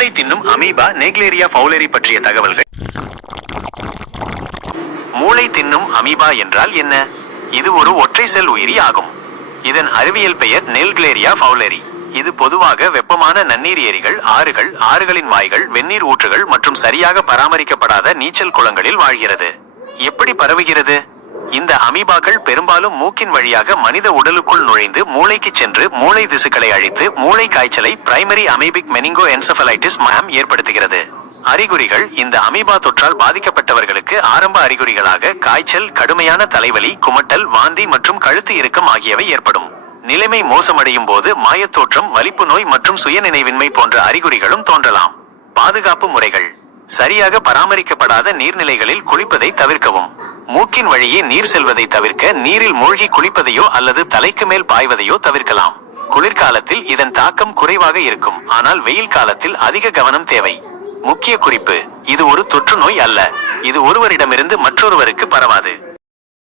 மூளை தின்னும் அமீபா நெக்லேரியா ஃபவுலரி பற்றிய தகவல்கள். மூளை தின்னும் அமீபா என்றால் என்ன? இது ஒரு ஒற்றை செல் உயிரி ஆகும். இதன் அறிவியல் பெயர் நெல்கிளேரியா ஃபவுலரி. இது பொதுவாக வெப்பமான நன்னீர் ஏரிகள் ஆறுகள் ஆறுகளின் வாய்கள் வெந்நீர் ஊற்றுகள் மற்றும் சரியாக பராமரிக்கப்படாத நீச்சல் குளங்களில் வாழ்கிறது. எப்படி பரவுகிறது? இந்த அமீபாக்கள் பெரும்பாலும் மூக்கின் வழியாக மனித உடலுக்குள் நுழைந்து மூளைக்கு சென்று மூளை திசுக்களை அழித்து மூளை காய்ச்சலை பிரைமரி அமீபிக் மெனிங்கோ என்சபலைட்டிஸ் மயம் ஏற்படுத்துகிறது. அறிகுறிகள் இந்த அமீபா தொற்றால் பாதிக்கப்பட்டவர்களுக்கு ஆரம்ப அறிகுறிகளாக காய்ச்சல் கடுமையான தலைவலி குமட்டல் வாந்தி மற்றும் கழுத்து இறுக்கம் ஆகியவை ஏற்படும். நிலைமை மோசமடையும் போது மாயத்தோற்றம் வலிப்பு நோய் மற்றும் சுயநினைவின்மை போன்ற அறிகுறிகளும் தோன்றலாம். பாதுகாப்பு முறைகள். சரியாக பராமரிக்கப்படாத நீர்நிலைகளில் குளிப்பதை தவிர்க்கவும். மூக்கின் வழியே நீர் செல்வதை தவிர்க்க நீரில் மூழ்கி குளிப்பதையோ அல்லது தலைக்கு மேல் பாய்வதையோ தவிர்க்கலாம். குளிர்காலத்தில் இதன் தாக்கம் குறைவாக இருக்கும். ஆனால் வெயில் காலத்தில் அதிக கவனம் தேவை. முக்கிய குறிப்பு இது ஒரு தொற்று நோய் அல்ல. இது ஒருவரிடமிருந்து மற்றொருவருக்கு பரவாது.